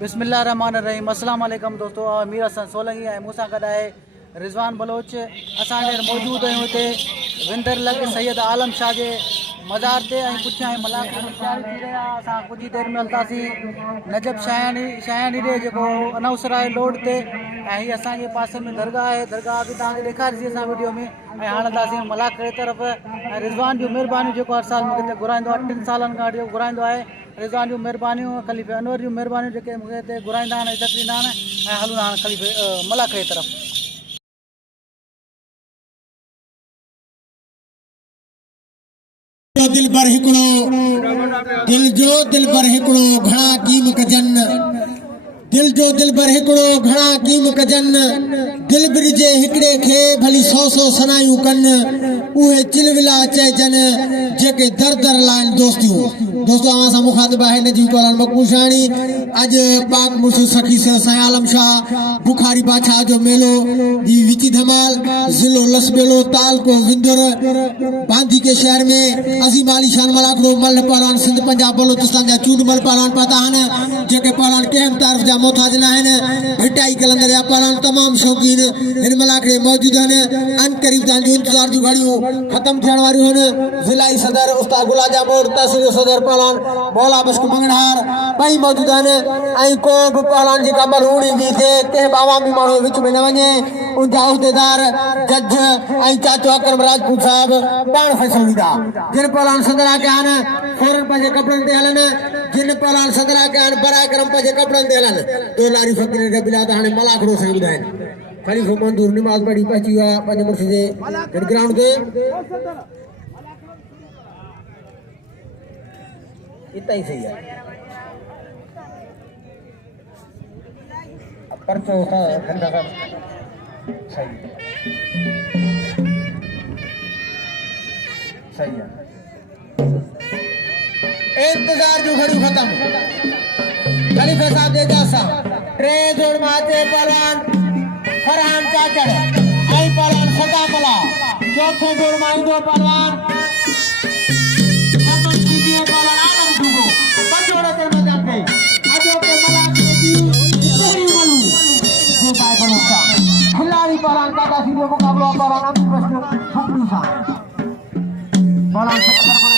बिस्मिल्लाहिर्रहमानिर्रहीम। अस्सलाम वालेकुम दोस्तों, मीर हसन सोलंकी ऐं मूंसां गॾु आहे रिज़वान बलोच। असां हींअर मौजूदु आहियूं हिते विंदर लॻ सैयद आलम शाह जे मज़ार ते ऐं पुठियां मलाक में तयारी थी रहिया। असां कुझु ई देरि में हलंदासीं नजब शायानी ॾे जेको अनौसर आहे लोड ते, ऐं हीअ असांजे पासे में दरगाह आहे। दरगाह बि तव्हांखे ॾेखारीसीं असां वीडियो में। ऐं हाणे हलंदासीं मलाक जे तरफ़। ऐं रिज़वान जूं महिरबानियूं जेको हर साल मूंखे हिते घुराईंदो आहे, 3 सालनि खां वठी घुराईंदो आहे। रिज़वान जूं महिरबानियूं, खलीफ़े अनवर जूं महिरबानियूं जेके मूंखे हिते घुराईंदा आहिनि, इज़त ॾींदा आहिनि। ऐं हलूं हाणे खलीफ़े मलाक जे तरफ़। दिल पर हिकिड़ो दिल पर हिकिड़ो घणा कीम कजन, दिल जो दिल पर हिकिड़ो घणा कीम कजन, दिल ब्रिजे हिकिड़े खे भली 100 सनायूं कन, उहे चिलविला चइजन जेके दर दर लाइन दोस्तियूं। दोस्तों असां मुखातिब आहे नजीब कौलान मकबूल शानी। अज पाक मुर्शिद सखी साईं आलम शाह बुखारी बादशाह जो मेलो जी विची धमाल जिलो लसबेलो तालको विंदुर बांदी के शहर में अजीम आली शान मलाकड़ो मल पहलवान सिंध पंजाब बलोचिस्तान जा चूडमल पहलवान पता आहिनि, जेके पहलवान कंहिं तारीफ़ जा मोहताज न आहिनि। भिटाई कलंदर जा पहलवान तमामु शौक़ीन हिन मलाकड़े मौजूद आहिनि। अन क़रीब तव्हांजो इंतज़ार जूं घड़ियूं ख़त्म थियण वारियूं आहिनि। ज़िलाई सदर उस्ताद गुलाजा मोर, तहसील सदर पहलवान मौला बश्क मंगणहार ॿई मौजूद आहिनि। ऐं को बि पहलवान जी कमर हूणी बि थिए, कंहिं आवामी माण्हू विच में न वञे, उनजा उहिदेदार जज ऐं चाचो अकरम राजपूत साहब पाण फ़ैसिलो ॾींदा। जिन पहलवान सदरा कया आहिनि फौरन पंहिंजे कपिड़नि ते हलनि, जिन पहलवान सदरा कया आहिनि बराए करम पंहिंजे कपिड़नि ते हलनि। दो लारी फ़कीर खे बिला त हाणे मलाकड़ो साईं ॿुधाइनि। खलीफ़ो मंदूर निमाज़ पढ़ी पहुची वियो आहे पंहिंजे मुर्शिद जे ग्राउंड ते। इतना ही सही है। परचो खंडा साहब सही सही है। इंतजार जो घड़ी खत्म। खलीफा साहब दे जासा ट्रे जोड़ माते पहलवान फरहान चाचड़ आई पहलवान सदा मला चौथे जोड़ माई दो पहलवान अमन कीजिए पहलवान आलम दुगो बजोड़े ते न जाते अजो के मलाक की सही मलू जे बाय बनोसा खिलाड़ी पहलवान का सीधे मुकाबला पहलवान अमित बश्क फकरू सा पहलवान सदा बड़े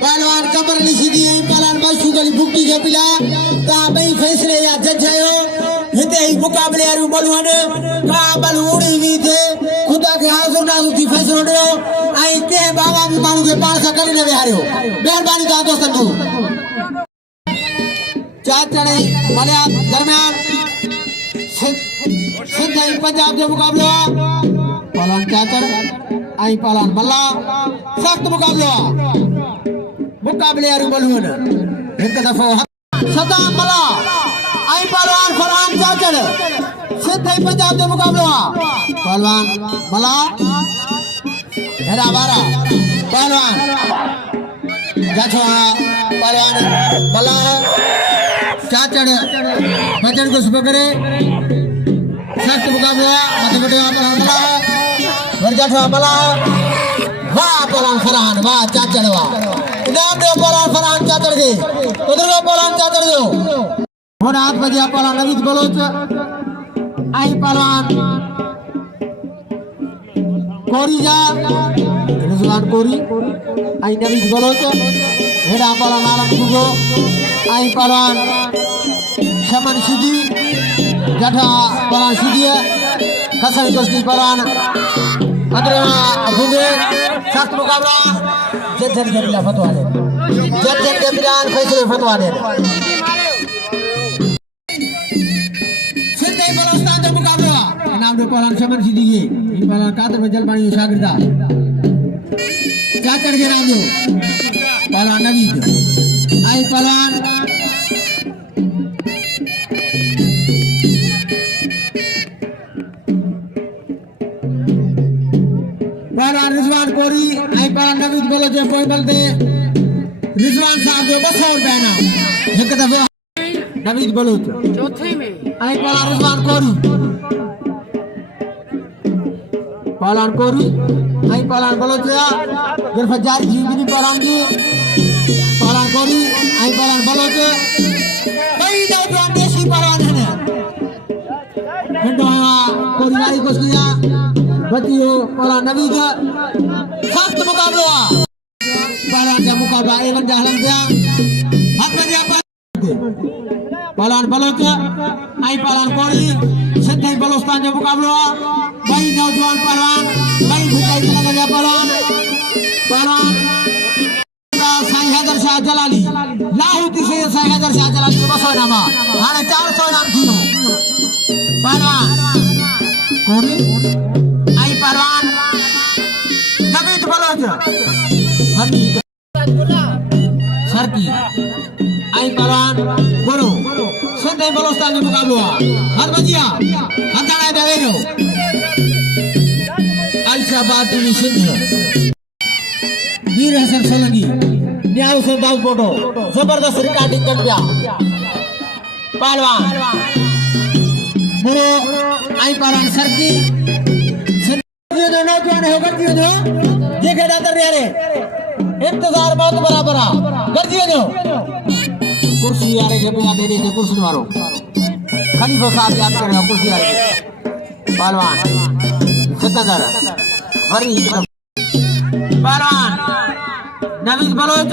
पहलवान कमर लिखी दी पहलवान बशू गली बुकी के पिला ता बई फैसले या जज आयो हिते ही मुकाबले आरू बलवन का बल उड़ी भी थे खुदा के हाज़िर ना थी फैसलो दो आई के बाबा भी मानू के पास कर ले हारियो। मेहरबानी का दोस्तन को चाचड़े मलयान दरमियान सिंध पंजाब जो मुकाबला पहलवान चाचड़ आई पहलवान मल्ला सख्त मुकाबले आरू बलवन एक दफो सदा मला आई पहलवान फरहान चाचड़ सिंध पंजाब जो मुकाबला पहलवान मला हेरा बारा पहलवान जाछो पहलवान मला चाचड़ बजन को सुबह करे सख्त मुकाबला मत बटे मला वर्जाठो मला वाह पहलवान फरहान वाह चाचड़ वाह इनाम दो पहलवान फरहान चाचड़ के उधर को पहलवान चाचड़ दो होना हाथ बजे पहलवान नवीद बलोच आई पहलवान कोरी जा रिजवान कोरी आई नवीद बलोच हेड़ा पहलवान आलम गुगो आई पहलवान शमन सिद्धि जठा पहलवान सिद्धि कसर कुश्ती पहलवान अदरा गुगे सख्त मुकाबला जज के बिला फतवा दे जज के बिलान फैसले फतवा दे सिद्धि बलोस्तान का मुकाबला नाम दे पहलवान शमन सिद्धि के ई पहलवान कातर में जलपानी शागिर्दा चाचड़ के नाम दो पहलवान नवीद आई पहलवान रिजवान कोरी आई पहलवान नवीद बोलो जो कोई बोलते रिजवान साहब जो बस और बहना एक दफा नवीद बोलो चौथे में आई पहलवान रिजवान कोरी पहलवान कोरी आई पहलवान बोलो जो गिरफ्तार जीवनी पहलवान की पहलवान कोरी आई पहलवान बोलो जो कई नौजवान देशी पहलवान है कोरी नारी को किया बतियो पहलवान नवीद सख्त मुकाबला पहलवान का मुकाबला एवन जहलम दिया हाथ में दिया पहलवान बलोच आई पहलवान कोरी सिद्धि बलोस्तान जो मुकाबला भाई नौजवान पहलवान भाई भिटाई चला गया पहलवान साईं हैदर शाह जलाली लाहौती से साईं हैदर शाह जलाली के बसो नामा हाने 400 नाम थी पहलवान कोरी आई पहलवान नवीद बलोच सर की आई पहलवान बोलो सिद्धि बलोस्तान में मुकाबला हर बजिया हथाड़ा देवेरो अलशाबाद टीवी सिंध वीर हसन सोलंकी न्याय से दाऊ फोटो जबरदस्त रिकॉर्डिंग कर दिया पहलवान बोलो आई पहलवान सर की जो नौजवान है गर्जियो जो देखे डातर रे इंतजार बहुत बराबर गर्जियो जो कुर्सी आ रही है बिना दे दे कुर्सी मारो खलीफा साहब याद कर रहे हो कुर्सी आ रही है पहलवान सिकंदर वरी पहलवान नवीद बलोच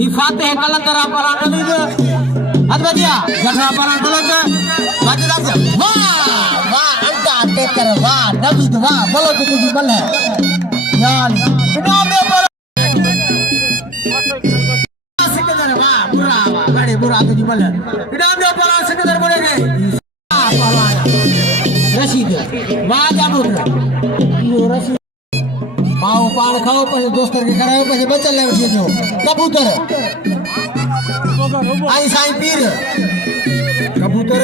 ये फातेह कलंदर पहलवान नवीद हद बजिया जठरा पहलवान बलोच बाजीराव वाह वाह अंडा टेकर वाह नवीद वाह बलोच तुझी बल है यार इनाम दे सिकंदर वाह बुरा वाह बड़े बुरा तुझी बल है इनाम दे पहलवान सिकंदर बोलेंगे पहलवान रशीद वाह जामुन यो रशीद पाओ पान खाओ पहले दोस्तर के कराओ पहले बचल ले उठिए जो कबूतर आई साईं पीर कबूतर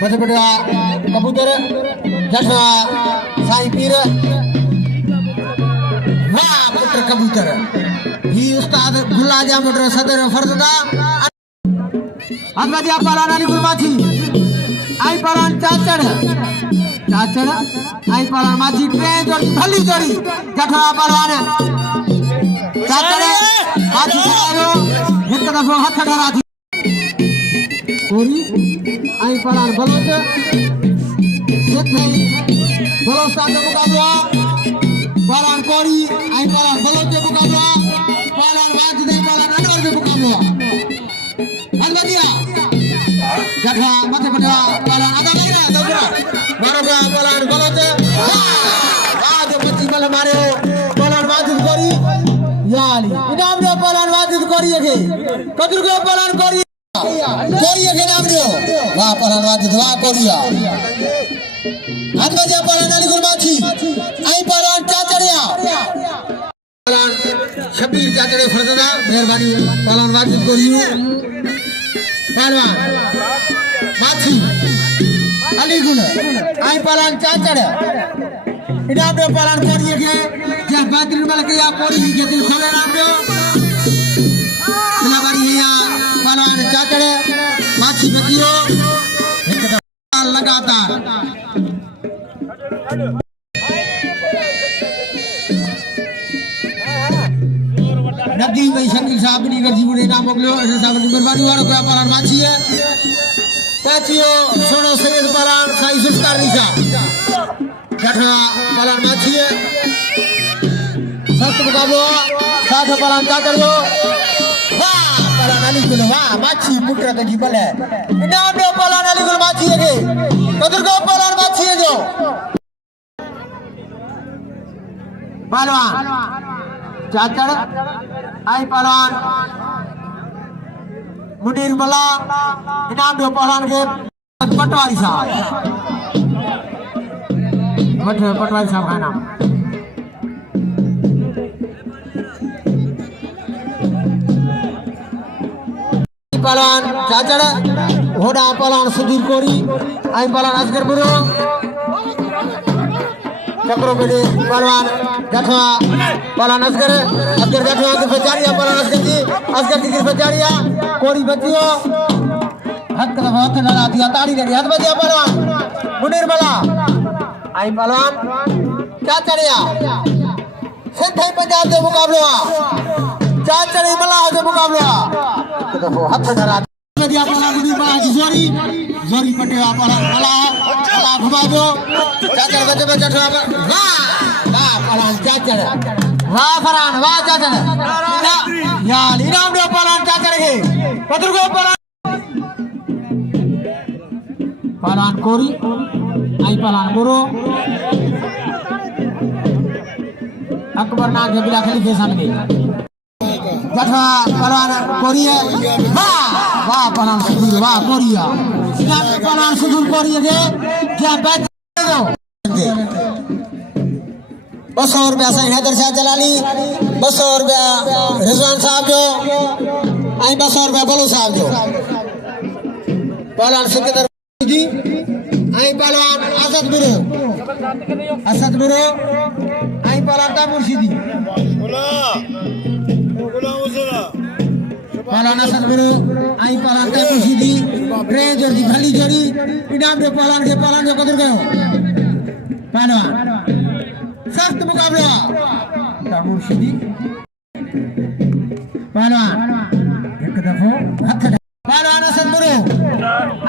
बड़े बड़े कबूतर जठा साईं पीर वाह पुत्र कबूतर ही उस्ताद गुल्ला जामुन सदर फरदा आज दिया पहलवान अली गुरमाथी आई पहलवान चाचड़ आई पहलवान माझी ट्रेन जोड़ी भली जोड़ी जठा पहलवान चाचड़ माझी चलायो एक दफो हाथ धरा थी कोरी आई पहलवान बलोच सिद्धि बलोस्तान का मुकाबला पहलवान कोरी आई पहलवान बलोच का मुकाबला पहलवान वाजिद पहलवान अनवर का मुकाबला अलबदिया जठा मथे पटा पहलवान आधा नहीं ना दूसरा मारो पहलवान बलोच आज बच्ची बल मारे पहलवान वाजिद कोरी याली इनाम दे पहलवान वाजिद कोरी के कदर के पहलवान कोरी के नाम दो वाह पहलवान वाजिद वाह कोरिया हाथ बजा पहलवान अली गुरमाथी आई पहलवान चाचड़िया पहलवान शबीर चाचड़े फरदा मेहरबानी पहलवान वाजिद कोरियो पहलवान माथी अली गुल आई पहलवान चाचड़ इनाम दो पहलवान कोरिए के जे बेहतरीन बल के या कोरी के दिल खोले नाम दो दिलाबारी है पहलवान चाचड़ माछी बकियो एकदम लगातार नदी भाई शकील साहब ने जीवन नाम मोकलो ऐसे साहब ने मेहरबानी वालों का पहलवान माछी है पाचियो सोनो सैयद पहलवान साईं सुस्कार निशा जठा पहलवान माछी है सख्त मुकाबला साथ पलान चाचर जो वाह पलान अली गुल वाह माछी पुत्र के जीवल है इनाम दो पलान अली गुल माछी है कदर को पलान माछी है जो पहलवान चाचर आई पहलवान मुनीर मला इनाम दो पहलवान के पटवारी साहब पटवारी साहब का नाम पहलवान चाचर घोड़ा पहलवान सुधीर कोरी आई पहलवान असगर बुरो चक्रो बेटे पहलवान गठवा पहलवान असगर गठवा की बचारिया पहलवान असगर की बचारिया कोरी बचियो हाथ लगा दिया ताड़ी लगी हाथ बजिया पहलवान मुनीर मला आई पहलवान चाचरिया सिंधई पंजाब के मुकाबला चाचरी मला के मुकाबला तो हाथ लगा दिया पहलवान मुनीर मला की जोरी पटेवा पहलवान मला घुमा दो चाचर बचे वाह वाह पहलवान चाचर वाह फरहान वाह चाचर यार इनाम दो पहलवान चाचर के पत्र को पहलवान कोरी आई पहलवान गुरु अकबर नाग बिला खली फैशन में गठवा पहलवान कोरी है वाह वाह पहलवान सुधीर वाह कोरिया इनाम पहलवान सुधीर कोरी है क्या बैठ दो 200 रुपया से हैदर शाह जलाली 200 रुपया रिजवान साहब जो आई 200 रुपया बोलो साहब जो पहलवान सिकंदर जी आई पहलवान असद बुरो आई पहलवान का मुर्शिदी पहलवान असद बुरो आई पहलवान का मुर्शिदी ट्रेन जोड़ी भली जोड़ी इनाम दे पहलवान के पहलवान जो कदर गयो पहलवान सख्त मुकाबला का मुर्शिदी पहलवान एक दफो हाथ पहलवान असद बुरो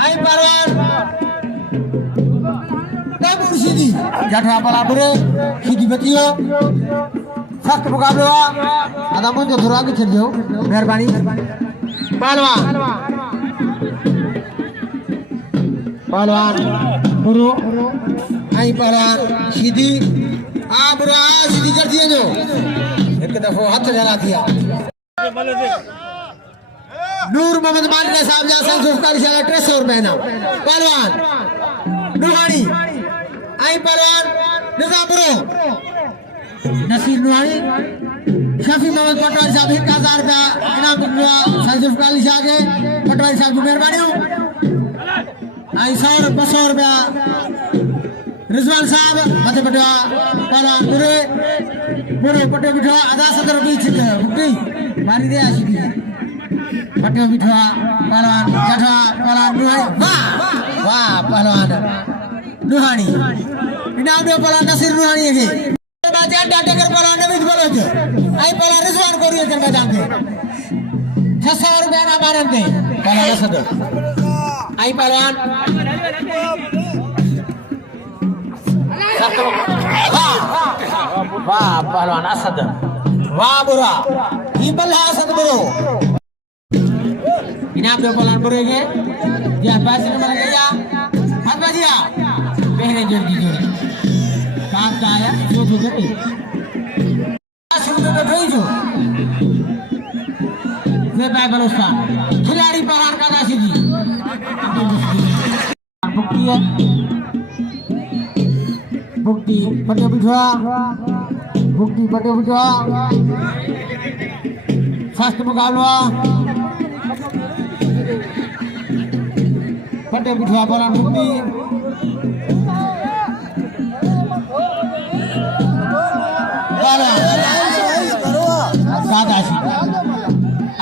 आई पहलवान सीधी जठवा पला बुरे सीधी बतियो सख्त मुकाबला आधा मन जो थोड़ा आगे चल जाओ मेहरबानी पहलवान बुरो आई पहलवान सीधी बुरा सीधी कर दिए जो एक दफो हाथ जला दिया नूर मोहम्मद मालिक साहब जा संस्कारी से 300 रुपए ना पहलवान नुहानी आई पहलवान निजामपुरो नसीर नुहानी शफी मोहम्मद पटवारी साहब 1000 रुपया इनाम दुआ संस्कारी से आगे पटवारी साहब की मेहरबानी हो आई 200 रुपया रिजवान साहब मध्य पटवा पहलवान बुरे पटे बिठवा आधा 70 रुपये बुकटी मारी दे आशी पटे बिठवा पहलवान जठवा पहलवान नुहानी वाह वाह पहलवान नुहानी इनाम दो पहलवान नसीर नुहानी है बाजार डाटे कर पहलवान ने भी बोलो थे आई पहलवान रिजवान कोरी है मैदान के 600 रुपया ना मारन दे पहलवान असद आई पहलवान वाह वाह पहलवान असद वाह बुरा ये बल्ला असद बुरो इनाम दो पहलवान बुरे के या पैसे न मिल गया हाथ बजिया पहले जोड़ी काम का आया जो गए शुरू में गई जो ये भाई बलोस्तान खिलाड़ी पहलवान का नासी जी बुकटी है बुकटी पटे बिठवा फर्स्ट मुकाबला पटे बिठवा पहलवान बुकटी दादाजी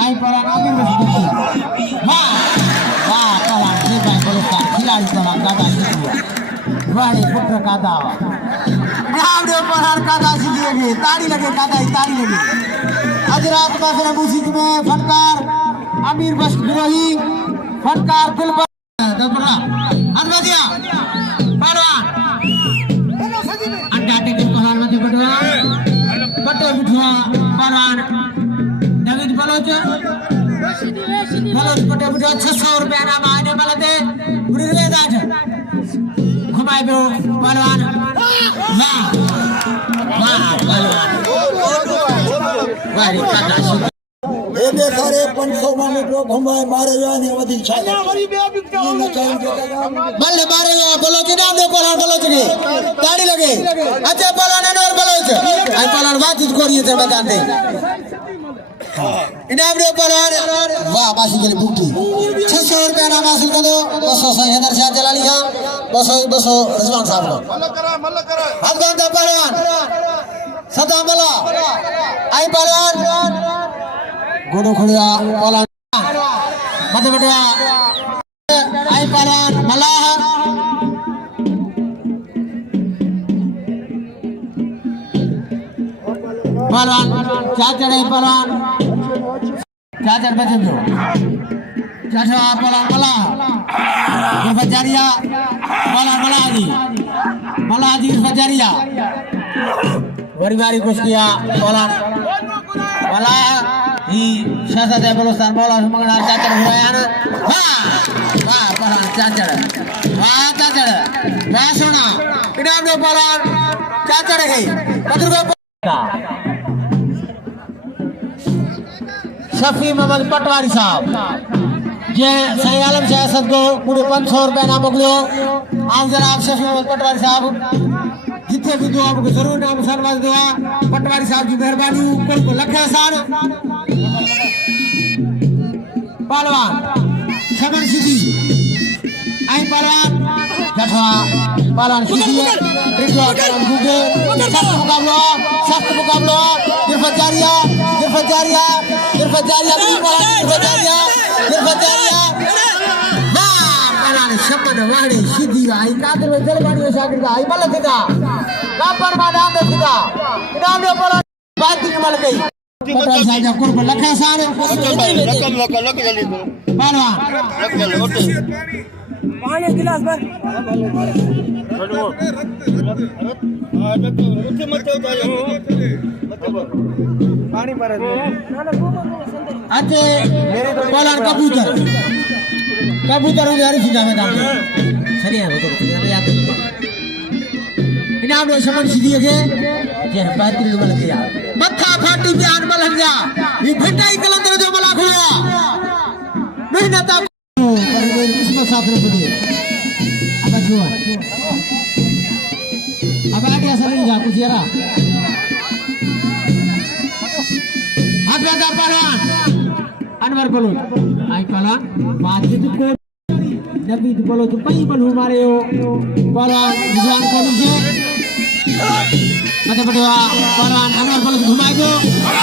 आई पहलवान आमिर रशीद वाह वाह पहलवान ये भाई बलोस्तान खिलाड़ी पहलवान दादाजी वाह पुत्र का दावा नाम दे पहलवान का दासी दिए ताड़ी लगे ताड़ी लगे आज रात बासरा मूसिक में फनकार अमीर बख्श गिरोही फनकार दिल पर दबरा अनवदिया पहलवान अंडा टेके पहलवान मध्य बटवा पटे बिठवा पहलवान बुझो 600 रुपया नाम आने वाला थे पूरी रेत आज घुमाए पे पहलवान वाह वाह पहलवान वाह काका ये बेकारे 500 माने लोग घुमाए मारे जाने वधी छा बल्ले मारे बोलो कि नाम दे पहलवान बोलो कि ताड़ी लगे अच्छा पहलवान और बोलो कि आई पहलवान बातचीत करिए तो बताते इनाम दे पहलवान वाह बासी के बुट्टी 600 रुपया नाम हासिल कर दो 200 हैदर शाह जलाली खां 200 रिजवान साहब को अफगान का पहलवान सदा मला आई पहलवान गोडो खड़िया पहलवान मत बटवा आई पहलवान मलाह पहलवान चाचड़ है पहलवान चाचड़ बचन दो चाचा पहलवान मलाह बजारिया पहलवान मलाजी बजारिया बारी कुछ किया पहलवान मलाह ही शासक है बलोस्तान बोला मंगना चाचड़ हुआ ना वाह वाह पहलवान चाचड़ वाह सोना इनाम दो पहलवान चाचड़ गई 5 रुपए शफी मोहम्मद पटवारी साहब जे सही आलम शाह सद को पूरे 500 रुपया नाम मोकलियो आप जनाब शफी मोहम्मद पटवारी साहब जिथे भी दुआ आपको जरूर नाम सरवाज दुआ पटवारी साहब की मेहरबानी ऊपर को लखे एहसान पहलवान शगन सिद्धि आई पहलवान जठवा पहलवान सिद्धि रिजवा पहलवान गुगे सख्त मुकाबला गिरफतारिया पहलवान शब्द वाड़ी सिद्धि आई कादर में जलवाड़ी शागिर का आई मल थिका कापर मैदान में थिका इनाम में पहलवान बात दिन मल गई पटवारी साहब को कुर्ब लखे एहसान लक जल्दी पहलवान पानी गिलास भर पानी भर अच्छे पहलवान कबूतर हो गया सीधा मैदान सही है याद इनाम लो समन सीधी के जे बेहतरीन मल किया मत्था फाटी बयान मलहन जा ये भेटाई कलंदर जो मला खोया मेहनत किस्मत साथ रे पड़ी अब जुआ अब आगे असर नहीं जा कुछ यारा का पहलवान अनवर बोलो आई पहलवान बातचीत को नबी बोलो तो पई बलू मारे हो पहलवान निशान को से मत बटवा पहलवान अनवर बोलो घुमाई दो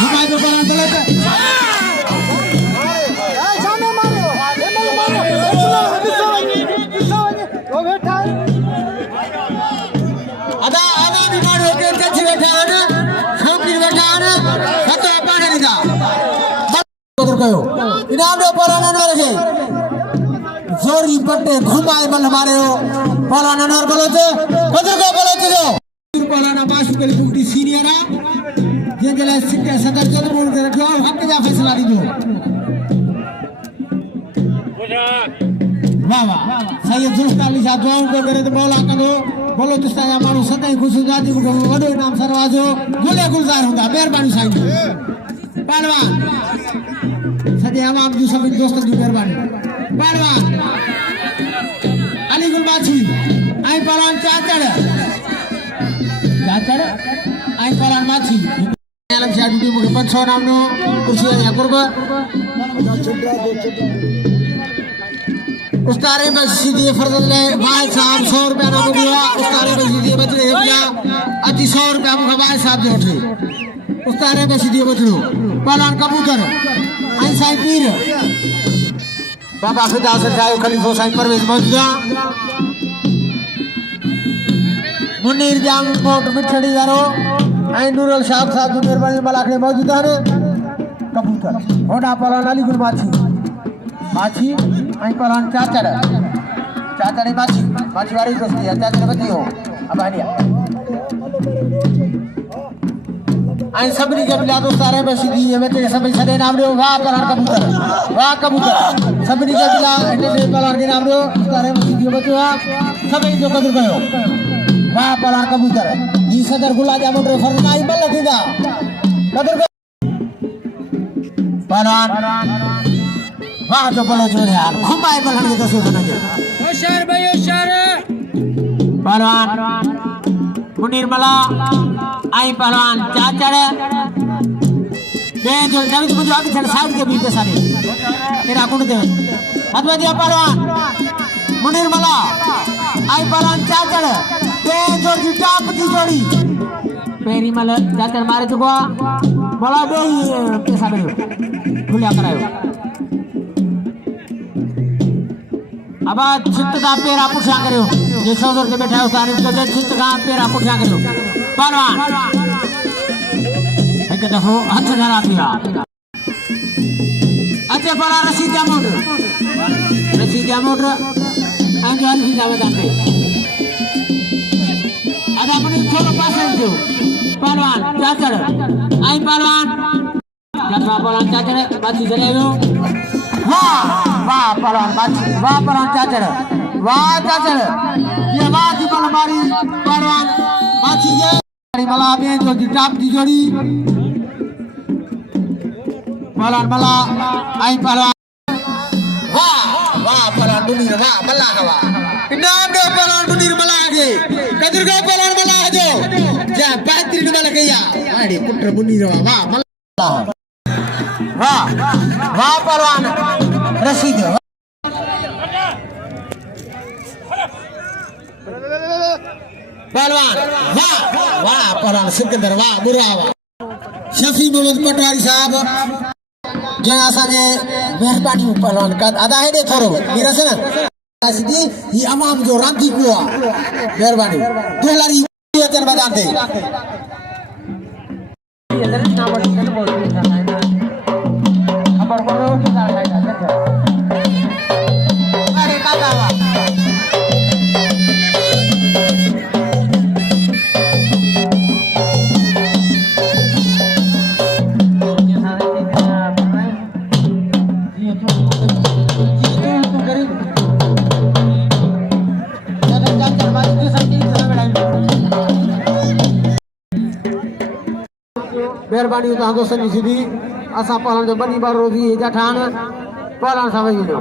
पहलवान बोलो अदा आवे भी मार हो के चची बैठा है शौकीन बैठा है सतो पाने नहीं था उधर कहो इनाम दो पहलवान अनवर के जोरी पट्टे घुमाए मल हमारे हो पहलवान अनवर बोलो तो उधर को बोलो तो पहलवान माशू के बुकटी सीनियर है जे जले सिक्के सदर जो बोल के रखो हक जा फैसला दी दो वाह वाह सैयद जुल्फकार अली साहब दुआओं को करे तो मौला करो बोलो जिसता या मानो सदाई खुश जाती को वडो नाम सरवाजो गुले गुलजार होगा मेहरबानी साईं पहलवान सजे आवाम जो सब दोस्तों की मेहरबानी पहलवान अली गुलबाची आई पहलवान चाचड़ आई पहलवान माची आलम शाह ड्यूटी मुके 500 नाम नो कुर्सी या कुर्ब उस्तारे मस्जिदी फरजल भाई साहब 100 रुपया नाम दिया उस्तारे मस्जिदी बचरे गया अति 100 रुपया मुके भाई साहब जो उठे उस्तारे मस्जिदी बचरो पहलवान कबूतर आई साईं पीर बाबा फिदा से जायो खलीफो साईं परवेज मौजूदा मुनीर जाम कोट मिठड़ी यारो आई नूरुल शाह साहब की मेहरबानी मलाखने मौजूदा ने कबूतर होड़ा पहलवान अली गुल माछी आई पहलवान चाचड़ माछी वाली दोस्ती है चाचड़ बती हो अब आनिया आई सबनी के बिला तो सारे बस दी है ते सभी सदे नाम रो वाह कबूतर सबनी के बिला एटे पलार के नाम रो सारे बस दी बचवा सभी जो कदर कयो वाह पलार कबूतर ई सदर गुला जामुन रे फर्ज नाई बल थींदा कदर पलार वाह जो बलो जो यार खुमाए बलन के दसो बन के होशियार भाई होशियार पहलवान मुनीर मला आई पहलवान चाचड़ मैं जो नवीन मुझे आगे चल साइड के बीच सारे तेरा कुंड दे अथवा दिया पहलवान मुनीर मला आई पहलवान चाचड़ मैं जो टाप की जोड़ी पेरी मला चाचड़ मारे तो बोला दे पैसा दे भूलिया करायो अब चित्त का पेरा पुठा करो जो सौदर के बैठा है उस तारीफ कर दे चित्त का पेरा पुठा करो पहलवान एक दफो हाथ धरा दिया अच्छे पड़ा रसीद जामुन अंजल भी जावे दांते अदा अपनी थोड़ा पास है जो पहलवान चाचड़ आई पहलवान चाचड़ बाती चले हो वाह पहलवान चाचड़ ये वाह की बल मारी पहलवान बाची ये मला में जो टाप की जोड़ी पहलवान मला आई पहलवान वाह पहलवान मुनीर वाह मला हवा इनाम दो पहलवान मुनीर मला आगे कदर गो पहलवान मला जो जा बेहतरीन मला गया वाड़ी पुत्र मुनीर वाह मला वाह पहलवान रशीद पहलवान वाह पहलवान सिकंदर वाह मुरावा शफी मोहम्मद पटवारी साहब जो असांजे मेहरबानी पहलवान का अदा है थोरो मेरा से सिधी ही अमाम जो रांधी को मेहरबानी दुलारी वचन बजाते अरे काका मेहरबानी तव्हां दोस्तनि जी सिधी असां पहलवान जो बनी बार रोज़ी जा ठाण पहलवान सां वेही वञो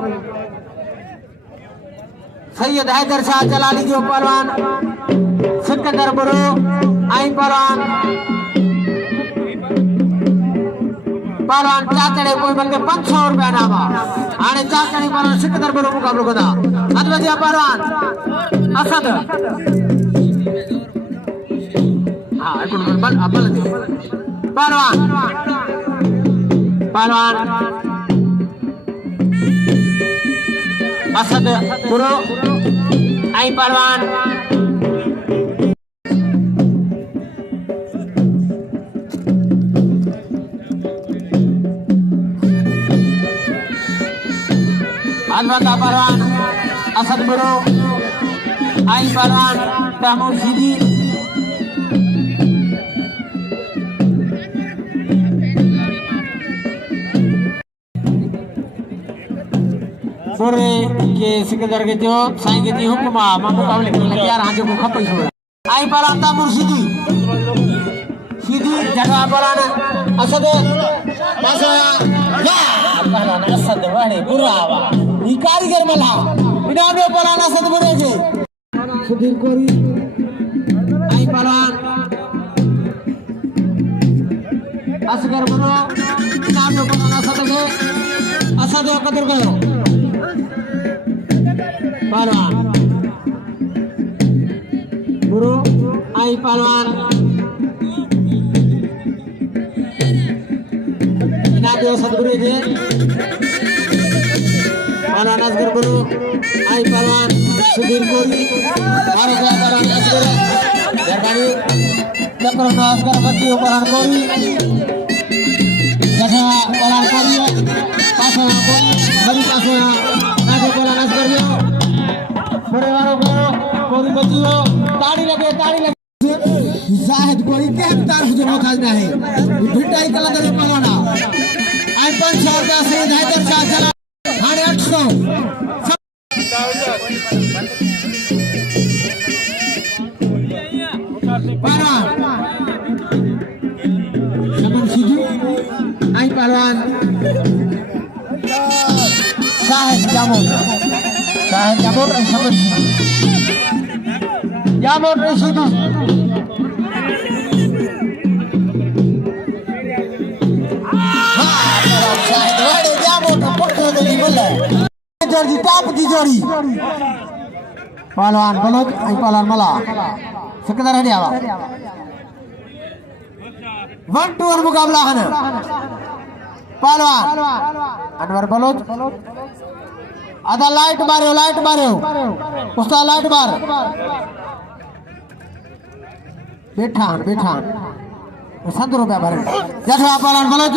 सैयद हैदर शाह जलाली जो पहलवान सिकंदर बुरो आई पहलवान चाचड़े कोई बंदे 500 रुपया नाम हाणे चाचड़े पहलवान सिकंदर बुरो मुकाबलो कंदा अद वजिया पहलवान असद हां हिकिड़ो बल पहलवान असद बुरो आई पहलवान अलबत्ता पहलवान असद बुरो आई पहलवान तैमूर सीधी पूरे के सिकंदर के जो साईं के जी हुक्म मां मुकाबले के तैयार हां जो खपई छोड़ आई पहलवान तैमूर सीधी जगह पहलवान असद पासा पहलवान असद वाणे बुरावा ई कारीगर मला इनाम में पहलवान असद बुरे जे सुधीर कोरी आई पहलवान असगर बुरो इनाम में पहलवान असद कदर गयो पहलवान बुरो आई पहलवान इनाम सदगुरु जे पहलवान असगर बुरो आई पहलवान सुधीर कोरी और पहलवान असगर मेहरबानी चक्र असगर बच्ची पहलवान कोरी जैसा पहलवान कोरी पास कोरी बड़ी पास आगे पहलवान असगर जो बड़े वालों को कोरी बच्ची हो ताड़ी लगे जाहिद कोई के तार जो मोहताज नहीं भिटाई कला दे पलाना आई 500 रुपया से हैदर शाह चला हाने 800 पहलवान समन सिद्धू आई पहलवान शाहिद जामुन आई समन जामुन सिद्धू जोड़ी टॉप की जोड़ी पहलवान बलोच आई पहलवान मला सिकंदर हटे आवा 1-2 मुकाबला है पहलवान अनवर बलोच आधा लाइट मारो उस्ताद लाइट मार बैठा 7 रुपया भरे जठवा पहलवान बलोच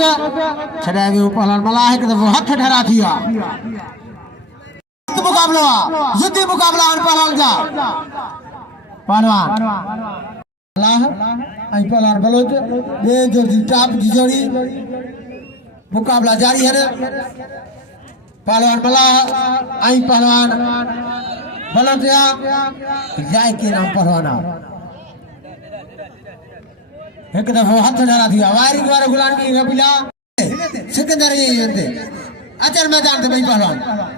छड़ा भी पहलवान मला है कि हाथ ठहरा थिया मुकाबला युद्ध मुकाबला पहलवान जा पहलवान अल्लाह आई पहलवान बलोच बे जोड़ी टॉप की जोड़ी मुकाबला जारी है पहलवान मला आई पहलवान बलोच जाए के नाम पहलवान एक दफा हाथ डरा दिया वायरिंग वाले गुलाम की कपिला सिकंदर ये होते अचल मैदान थे भाई पहलवान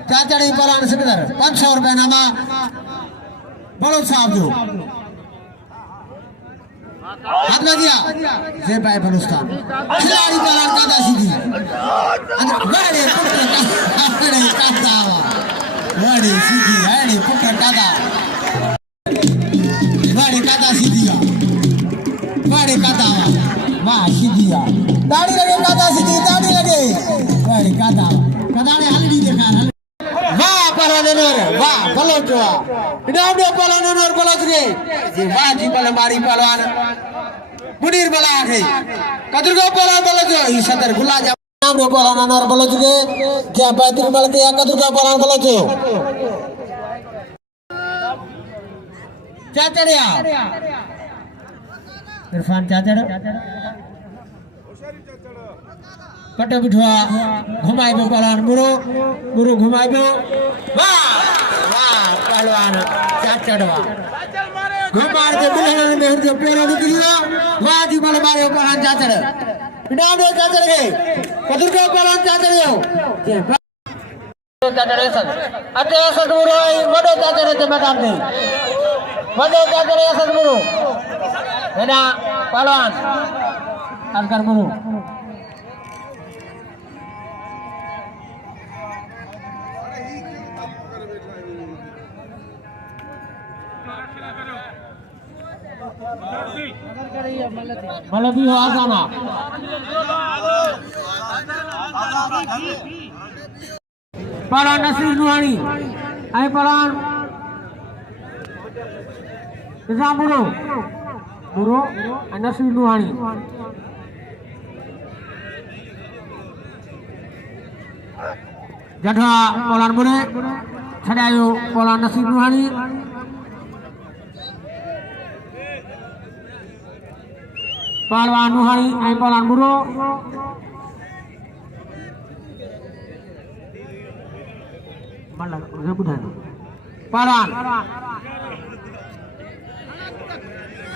चाचा ने पहलवान सिकंदर 500 रुपए नामा बलोच साहब जो हाथ में दिया जे भाई बलुस्तान खिलाड़ी पहलवान कादा सीधी अंदर बड़े पुत्र कादा बड़े सीधी बड़े पुत्र कादा बड़े कादा सीधी बड़े कादा वाह सीधी दाढ़ी लगे कादा सीधी दाढ़ी लगे बड़े कादा कदाने हल्दी देखा वाह पहलवान नूर वाह बलोच इनाम दे पहलवान नूर बलोच रे जी वाह जी मारी पहलवान मुनीर बला है कदरगा पहलवान बलोच ई सदर गुला जा इनाम दे पहलवान नूर बलोच रे क्या बैतुल मल के कदरगा पहलवान बलोच चाचड़िया इरफान चाचड़ कटे बिठवा घुमाइबो पहलवान मुरो घुमाइबो वाह पहलवान चाचड़वा घुमार के बिलहन में जो पेरो निकलियो वाह जी बल मारे पहलवान चाचड़ इनाम दे चाचड़ के कदर के पहलवान चाचड़ियो जे चाचड़ सद अते सद मुरो वडो चाचड़ के मैदान में वडो चाचड़ सद मुरो हेना पहलवान असगर मुरो मलबी हो आजाना पहलवान नसीर नुहानी आई पहलवान निजाम मुरो नसीर नुहानी जठा पहलवान मुरे छड़ायो पहलवान नसीर नुहानी पहलवान नुहानी आई पहलवान मुरो पहलवान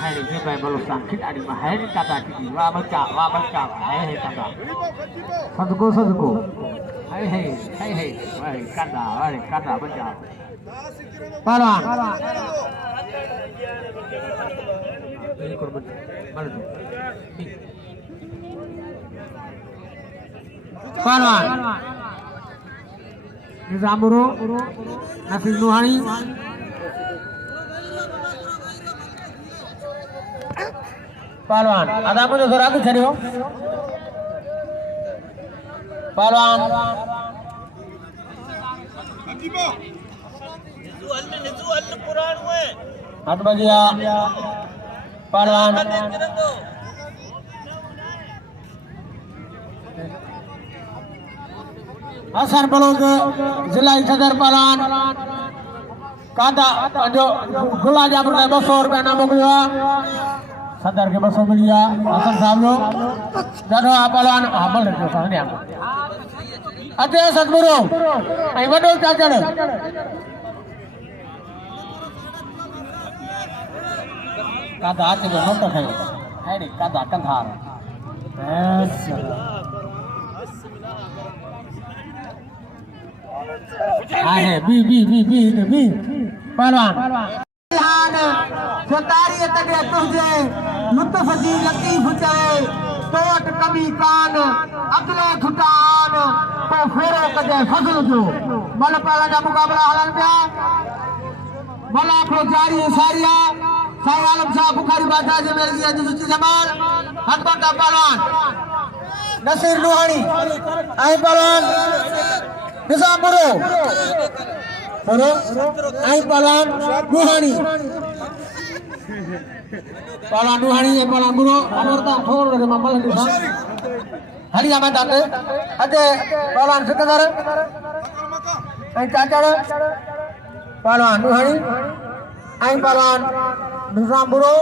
है जे भाई बलुस्तान खिलाड़ी में है काका की वाह बच्चा है काका सदको है काका बच्चा पहलवान पहलवान निजाम मुरो नसीर नुहानी पहलवान आधा मुझे जरा आगे छड़ियो पहलवान हाथ बजिया पहलवान हसन बलोच जिला सदर पहलवान कादा जो गुला जाबर 200 रुपया ना मोकलियो सदर के 200 मिलिया हसन साहब लो जॾो पहलवान हाबल रखो सामने अचे सतगुरु ऐं वॾो चाचड़ कादा अच जो नोट खयो अहिड़ी कादा कंधार आहे बी पहलवान सतारी तॾहिं तुंहिंजे लुत्फ़ जी लतीफ़ चए टोट कमी कान अगले खुटान तो फेरो कजे फज़ल जो मल पाला जा मुक़ाबला हलन पिया मला को जारी सारिया साईं आलम शाह बुखारी बादशाह जे मेल जी जुची जमाल हकमत पहलवान नसीर लोहानी ऐं पहलवान निज़ाम बुरो ऐं पहलवान लोहानी पहलवान लोहानी ऐं पहलवान बुरो अमरता थोरो रे ममल दिसा हरिया मैदान अजे पहलवान सिकंदर ऐं चाचड़ पहलवान लोहानी ऐं पहलवान निज़ाम बुरो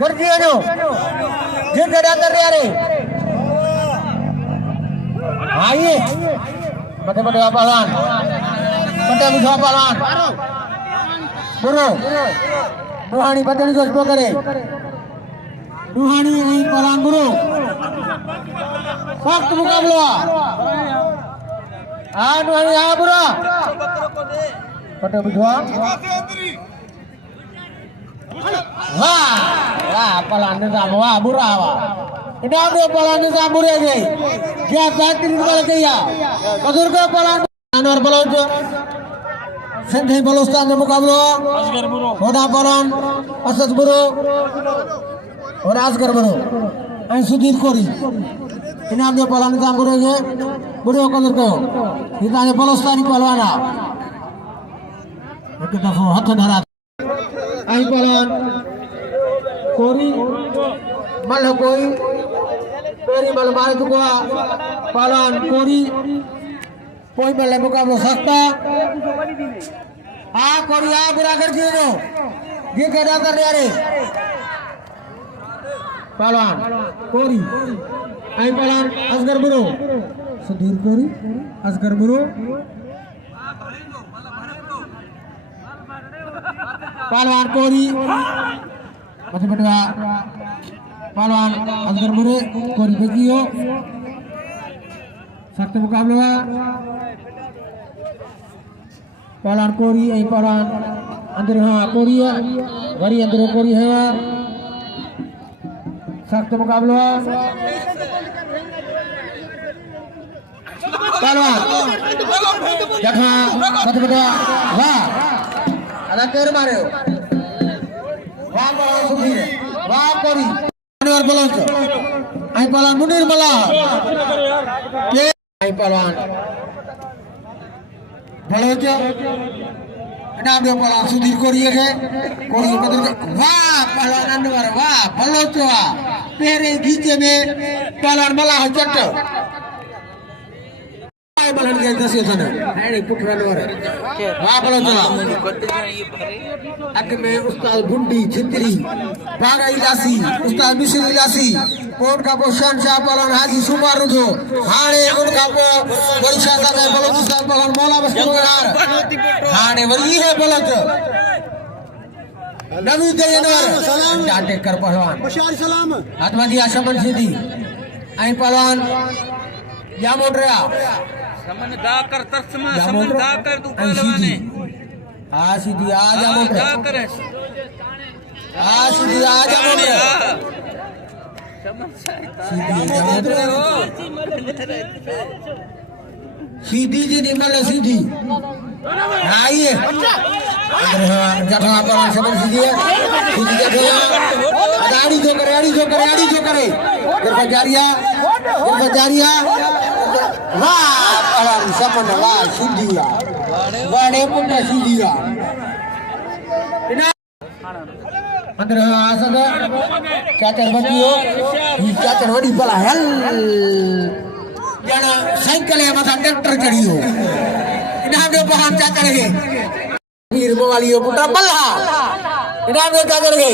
गरजी वञो जिन अंदर रे आइए मथे मथे पहलवान मथे बुझा पहलवान बुरो रूहानी बदनी जो स्पो करे रूहानी ऐं पहलवान बुरो सख्त मुकाबलो आ रूहानी आ बुरा मथे बुझा वाह वाह पहलवान निज़ाम वाह बुरा वाह इनाम दे पहलवान निज़ाम बुरे गए क्या बेहतरीन बल किया बुजुर्ग पहलवान अनवर बलोच सिंधी बलोचिस्तान जो मुकाबलो होदा पहलवान असद बुरो और असगर बुरो ऐं सुधीर कोरी इनाम दे पहलवान निज़ाम बुरे गए बुरो कदर कयो ही ताजे बलोचिस्तानी पहलवान आ एक दफ़ो हथ धरा ऐं पहलवान कोरी मल कोई पेरी मल मारे चुको पहलवान कोरी कोई मल मुकाबलो सख्ता आ कोरी आ बुरा कर जीरो ये केड़ा कर रे पहलवान कोरी आई पहलवान असगर बुरो सुधीर कोरी असगर बुरो पहलवान कोरी मथे बटवा पहलवान असगर बुरे कोरी बेजियो सख्त मुकाबलो पहलवान कोरी ऐं पहलवान अंदर हाँ कोरी वरी अंदर कोरी है सख्त मुकाबलो पहलवान जठा मथे बटवा वाह अदा केर मारे वाह पहलवान सुधीर वाह कोरी अनवर बलोच ऐं पहलवान मुनीर मला के ऐं पहलवान बलोच इनाम दे पहलवान सुधीर कोरी के कोरी बदल वाह पहलवान अनवर वाह बलोच वाह पेरे गीचे में पहलवान मला हो चट बलन के दसियो सने ऐडी पुठरा नवर वाह बलोच अक में उस्ताद बुंडी छितरी बागा इलासी उस्ताद मिश्र इलासी कोट का पो शहनशाह पहलवान हाजी सुमार रुधो हाणे उनका पो वरी शाहजादा बलोचिस्तान पहलवान मौला बस्तर हाणे वरी है बलोच नवी देनवर डाटे कर पहलवान बशार सलाम आत्मा जी आशमन सीधी आई पहलवान जामोडरा समन दा कर तरसमा समन दा कर तू पहलवाने आ सीधी आ जामोडरा दा करे आ सीधी आ जामोडरा सीधी जी निमल सीधी आइए जठा पर समझ सीधी है सीधी जठा आड़ी जो करे फिर जारिया वाह पहलवान समन वाह सीधिया वाड़े पुंडा सीधिया अंदर आसद चाचर बचियो ही चाचर वडी भला हल जना साइकिल है मथा ट्रैक्टर चढ़ियो इना दे पहाड़ चाचर है वीर मोवालियो पुटा बल्ला इनाम दे चाचड़ के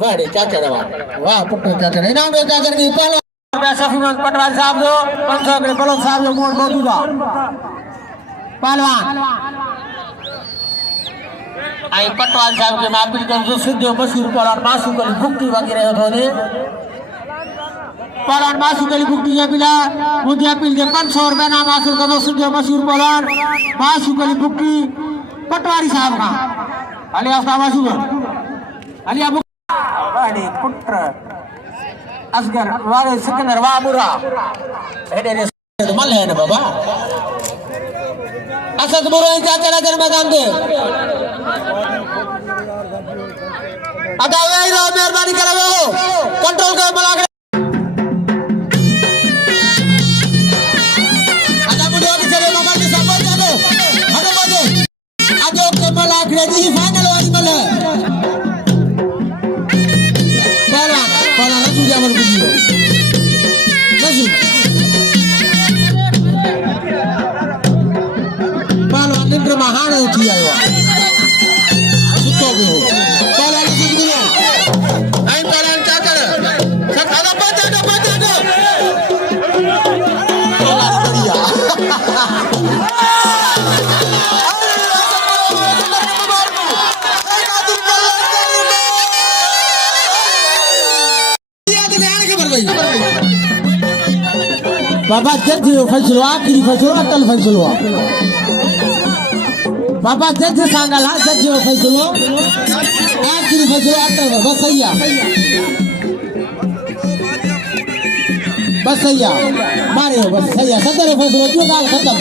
वाह रे चाचड़ वाह पुट्टो चाचड़ इनाम दे चाचड़ के पहला पैसा फिरोज पटवारी साहब जो 500 के बलोच साहब जो मोड़ मौजूदा पहलवान आई पटवारी साहब के मापिल के जो सिद्धो मशहूर पहलवान मासूम अली भुक्ति वगैरह होते पहलवान मासूम अली भुक्ति के पिला मुझे अपील के 500 रुपए नाम हासिल करो सिद्धो मशहूर पहलवान मासूम अली भुक्ति पटवारी साहब का अली आफ्ता मासूम अली अबू वाड़ी पुत्र असगर वारे सिकंदर वाबुरा हेडे रे मल है ना बाबा असद बुरो चाचा नगर मैदान दे अदा वही रहो मेहरबानी करो कंट्रोल करो मलाक अदा मुझे की चले मामा के साथ जाओ हटो मत आज के मलाक रे जी फाइनल वाली मल है पाला ना तुझे अमर बुझियो नजू पाला निंद्र महान उठी आयो सुतो भी हो पाला ने सुन दिया आई पाला क्या कर सब आधा बचा दो पाला बढ़िया बाबा जज फैसलो आखिरी फैसलो अटल फैसलो बाबा जज सांगला जज फैसलो आखिरी फैसलो अटल बस सैया मारे हो बस सैया सदर फैसलो जो गाल खत्म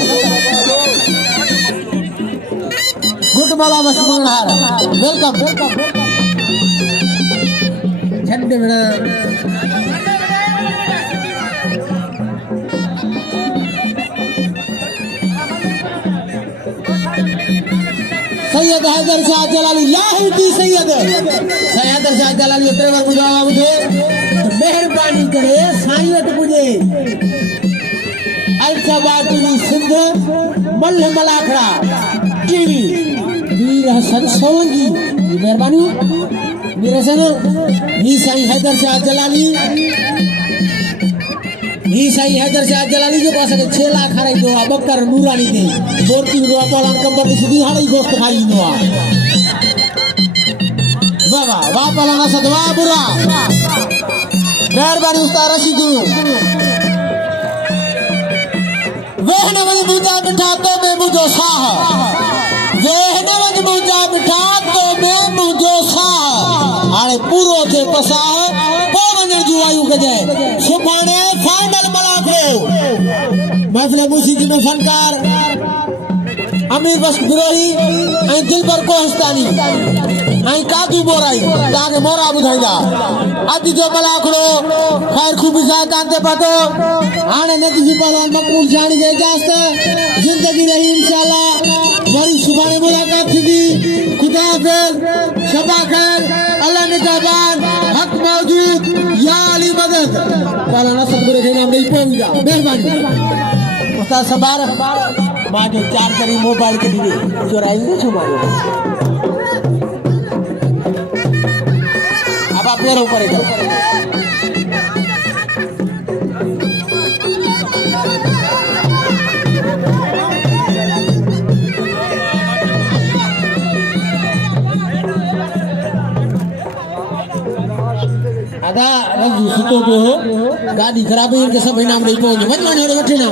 गुड बाला बस मंगलहार वेलकम झंडे में सैयद हैदर शाह जलाली लाहौटी सैयद हैदर शाह जलाली ड्राइवर बुझावा मुझे मेहरबानी करे साईवत मुझे अच्छा बाटी सिंध मल्ल मलाखड़ा टीवी वीर हसन सोलंकी मेहरबानी वीर हसन ही साई हैदर शाह जलाली ही साई हैदर शाह जलाली के पास 6 लाख हराई दो बकर नूरानी दे बोरती दो पलान कंबर की सीधी हाड़ी गोश्त खाई दो बाबा वाह पलान असद वाह बुरा मेहरबानी उस्ताद रशीद वेहने वज मुझा बिठा तो में मुझो साह वेहने वज मुझा बिठा तो में मुझो साह हाणे पूरो थे पसाह पोवने जुआयू कजे सुभाणे फाइनल मलाखो महफिल मौसीकी में फनकार अमीर बस बिरोही ऐं दिलबर कोहस्तानी ऐं कादू बोराई ताके मोरा बुधाईदा अज जो मलाखड़ो खैर खूबी सां तांते पतो हाणे नतीजी पहलवान मकबूल जानी जे इजाजत जिंदगी रही इंशाअल्लाह वरी सुभाणे मुलाकात थींदी खुदा हाफिज़ शबा खैर अल्लाह निगहबान हक मौजूद या अली मदद पहलवान असद बुरे के नाम नहीं पहुंचा मेहरबानी उस्ताद सबार मां जो चार करी मोबाइल के दिए चोराएंगे छुपाएंगे अब आप मेरे ऊपर इधर आधा रंजू सुतो पे हो गाड़ी खराब है इनके सब इनाम नहीं पहुंचे मत माने रे बैठे ना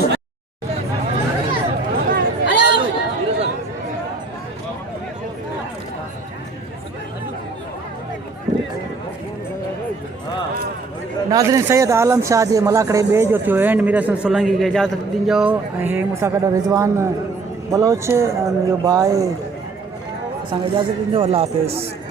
नाज़रीन सैयद आलम शाह जे मलाखड़े बे जो थियो एंड मीर हसन सोलंकी के इजाज़त ॾिजो ऐं हे मूंसां गॾु रिज़वान बलोच जो भाई असांखे इजाज़त ॾिजो अल्लाह हाफ़िज़।